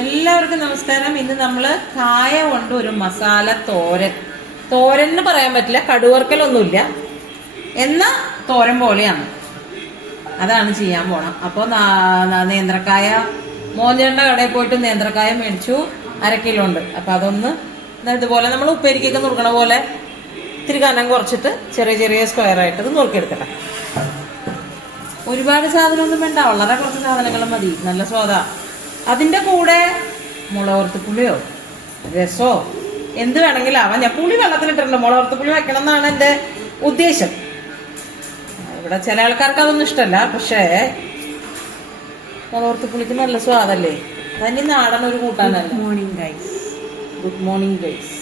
എല്ലാവർക്കും നമസ്കാരം. ഇന്ന് നമ്മൾ കായ കൊണ്ട് ഒരു മസാല തോരൻ എന്ന് പറയാൻ പറ്റില്ല, കടുവർക്കലൊന്നുമില്ല, എന്നാൽ തോരൻ പോലെയാണ്. അതാണ് ചെയ്യാൻ പോണം. അപ്പോൾ നേന്ത്രക്കായ മോഞ്ചേട്ടൻ്റെ കടയിൽ പോയിട്ട് നേന്ത്രക്കായ മേടിച്ചു, 1/2 കിലോ ഉണ്ട്. അപ്പോൾ അതൊന്ന് ഇതുപോലെ നമ്മൾ ഉപ്പേരിക്കൊക്കെ നുറുക്കണ പോലെ ഇത്തിരി കനം കുറച്ചിട്ട് ചെറിയ ചെറിയ സ്ക്വയറായിട്ട് ഇത് നുറുക്കിയെടുക്കട്ടെ. ഒരുപാട് സാധനമൊന്നും വേണ്ട, വളരെ കുറച്ച് സാധനങ്ങൾ മതി, നല്ല സ്വാദാ. അതിൻ്റെ കൂടെ മുളകുപുളിയോ രസമോ എന്ത് വേണമെങ്കിലും ആവാം. ഞാൻ പുളി വെള്ളത്തിലിട്ടിട്ടുണ്ട്, മുളകുപുളി വെക്കണം എന്നാണ് എൻ്റെ ഉദ്ദേശം. ഇവിടെ ചില ആൾക്കാർക്ക് അതൊന്നും ഇഷ്ടമല്ല, പക്ഷേ മുളകുപുളിക്ക് നല്ല സ്വാദല്ലേ. അതിന് നാടൻ ഒരു കൂട്ടാനല്ല. Good morning guys.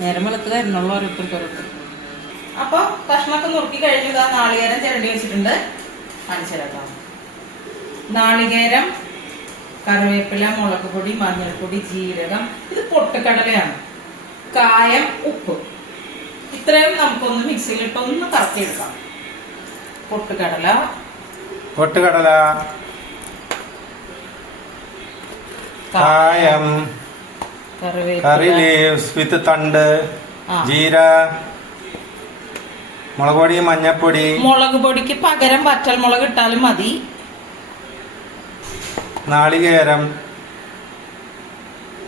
നേരം വെളുത്ത് വരുന്നുള്ള ഓരോരുത്തർക്ക്. അപ്പോൾ കഷ്ണമൊക്കെ നുറുക്കി കഴിഞ്ഞു. ഇതാ നാളികേരം ചിരണ്ടി വെച്ചിട്ടുണ്ട്, കാണിച്ചിരക്കാം. നാളികേരം, കറിവേപ്പില, മുളക് പൊടി, മഞ്ഞൾപ്പൊടി, ജീരകം, ഇത് പൊട്ടുകടലയാണ്, കായം, ഉപ്പ്, ഇത്രയും നമുക്കൊന്ന് മിക്സിയിലിട്ട് ഒന്ന് കറക്കിയെടുക്കാം. പൊട്ടുകടല, കായം, കറി ലീവ്സ് വിത്ത് തണ്ട്, ജീര, മുളക് പൊടി, മഞ്ഞൾപ്പൊടി. മുളക് പൊടിക്ക് പകരം വറ്റൽ മുളക് ഇട്ടാലും മതി. നാളികേരം,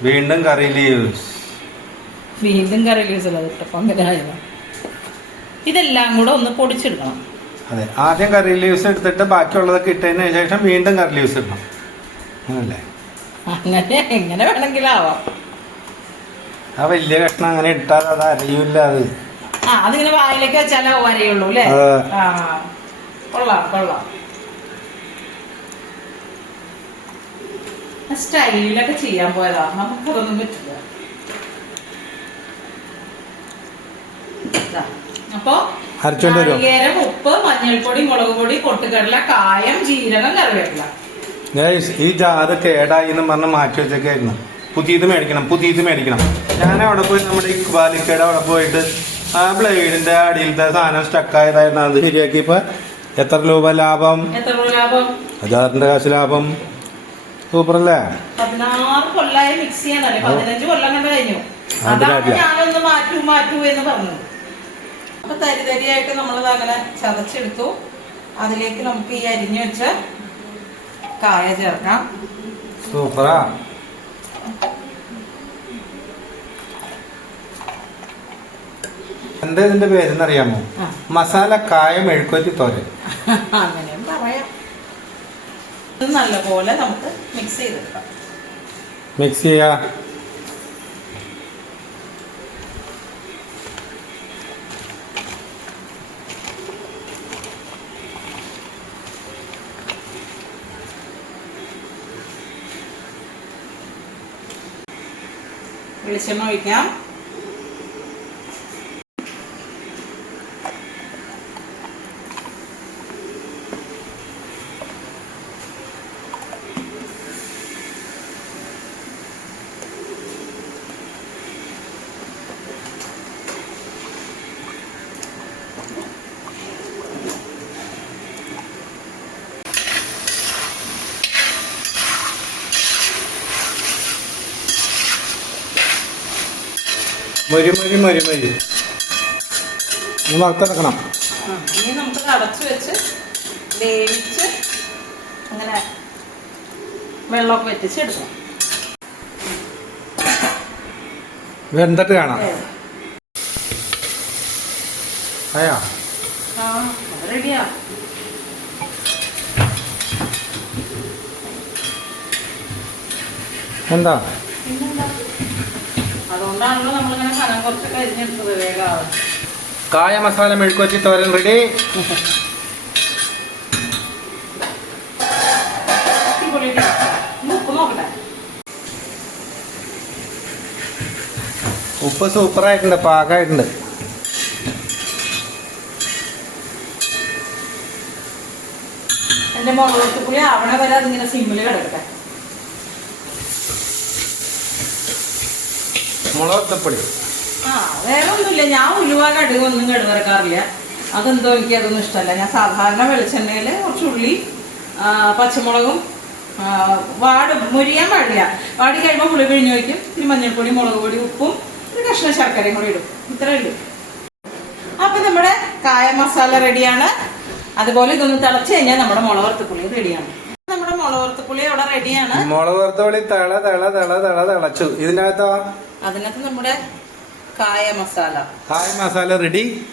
വീണ്ടും കറി ലീവ്സ് അല്ല ഇട്ടപ്പോ അങ്ങനെ. ഇതെല്ലാം കൂടെ ഒന്ന് പൊടിച്ചെടുക്കണം. അതെ, ആദ്യം കറി ലീവ്സ് എടുത്തിട്ട് ബാക്കിയുള്ളതൊക്കെ ഇട്ടതിന് ശേഷം വീണ്ടും കറി ലീവ്സ് ഇടണം, അങ്ങനല്ലേ? അങ്ങനെ എങ്ങനെ വേണമെങ്കിലും ആവാം. ആ വലിയ കഷ്ണം അങ്ങനെ ഇട്ടാൽ അത് അരയൂല്ല. അതിങ്ങനെ വായിലേക്ക് വെച്ചാലേ അരയുള്ളൂ അല്ലേ? കൊള്ളാം. സ്റ്റൈലിലൊക്കെ ചെയ്യാൻ പോയതാ, നമുക്കതൊന്നും പറ്റില്ല. അപ്പൊ നാളികേരം, ഉപ്പ്, മഞ്ഞൾപ്പൊടി, മുളക് പൊടി, പൊട്ടുകടല, കായം, ജീരകം, കറിവേപ്പില. ഈ ജാത കേടായി എന്ന് പറഞ്ഞ് മാറ്റി വെച്ചൊക്കെയായിരുന്നു. പുതിയത് മേടിക്കണം. ഞാൻ അവിടെ പോയി നമ്മുടെ ഈ ബാലിക്കയുടെ അവിടെ പോയിട്ട് ആ ബ്ലേഡിന്റെ അടിയിലത്തെ സാധനം സ്റ്റക്കായതായിരുന്നു. അത് ശരിയാക്കിയപ്പോ എത്ര രൂപ ലാഭം? 1000 കാശ് ലാഭം. സൂപ്പറല്ലേ? 16 കൊല്ലായി മിക്സ് ചെയ്യാനല്ലേ, 15 കൊല്ലം കൊണ്ട് കഴിഞ്ഞു. ഞാനൊന്ന് മാറ്റൂ എന്ന് പറഞ്ഞു. അപ്പൊ തരിതരിയായിട്ട് നമ്മളത് അങ്ങനെ ചതച്ചെടുത്തു. അതിലേക്ക് നമുക്ക് ഈ അരിഞ്ഞു വെച്ച കായ ചേർക്കാം. സൂപ്പറാ. എന്താ ഇതിന്റെ പേരെന്നറിയാമോ? മസാല കായ മെഴുക്കുവരട്ടി തോരൻ. അങ്ങനെയും പറയാം. നല്ലപോലെ നമുക്ക് മിക്സ് ചെയ്തെടുക്കാം. മിക്സ് ചെയ്യാ. വെളിച്ചെണ്ണ ഒഴിക്കാം. മൊരി വറുത്തെടുക്കണം. ഇനി നമുക്ക് അടച്ചു വെച്ച് വേവിച്ച് അങ്ങനെ വെള്ളമൊക്കെ വെറ്റിച്ചെടുക്കാം. വെന്തിട്ട് കാണാം. അയ്യാ റെഡിയാ. എന്താ? അതുകൊണ്ടാണല്ലോ നമ്മളിങ്ങനെ കനം കുറച്ചൊക്കെ അരിഞ്ഞെടുത്തത് വേഗം. കായ മസാല മെഴുക്കുവരട്ടി തോരൻ റെഡി. ഉപ്പ് സൂപ്പറായിട്ടുണ്ട്, പാകമായിട്ടുണ്ട്. എന്റെ മുളകുപുളി ആവണ വരെ അതിങ്ങനെ സിമ്മിൽ കിടക്കട്ടെ. മുളകുപൊടി വേറെ ഒന്നുമില്ല. ഞാൻ ഉലുവ കടുക് ഒന്നും കടുവറക്കാറില്ല. അതെന്തോ എനിക്ക് അതൊന്നും ഇഷ്ടമല്ല. ഞാൻ സാധാരണ വെളിച്ചെണ്ണയിൽ കുറച്ച് ഉള്ളി, പച്ചമുളകും മുരിയാൻ പാടില്ല. വാടി കഴിയുമ്പോൾ പുളി പിഴിഞ്ഞ് വയ്ക്കും. ഇത്തിരി മഞ്ഞൾപ്പൊടി, മുളക് പൊടി, ഉപ്പും ഒരു കഷ്ണം ശർക്കരയും കൂടി ഇടും. ഇത്രേ ഉള്ളൂ. അപ്പൊ നമ്മുടെ കായ മസാല റെഡിയാണ്. അതുപോലെ ഇതൊന്ന് തിളച്ച് കഴിഞ്ഞാൽ നമ്മുടെ മുളക് വറുത്തപ്പുളി റെഡിയാണ്. നമ്മുടെ മുളക് വറുത്തപ്പുളി അവിടെ റെഡിയാണ്. മുളക് വറുത്തപ്പുളി തിളച്ചു. അതിനകത്ത് നമ്മുടെ കായ മസാല റെഡി.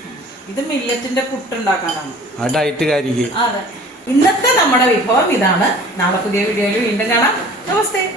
ഇത് മില്ലറ്റിന്റെ പുട്ടുണ്ടാക്കാനാണ്. ആ ഡയറ്റുകാരിക്ക്. അതെ. ഇന്നത്തെ നമ്മുടെ വിഭവം ഇതാണ്. നാളെ പുതിയ വീഡിയോയിൽ വീണ്ടും കാണാം. നമസ്തേ.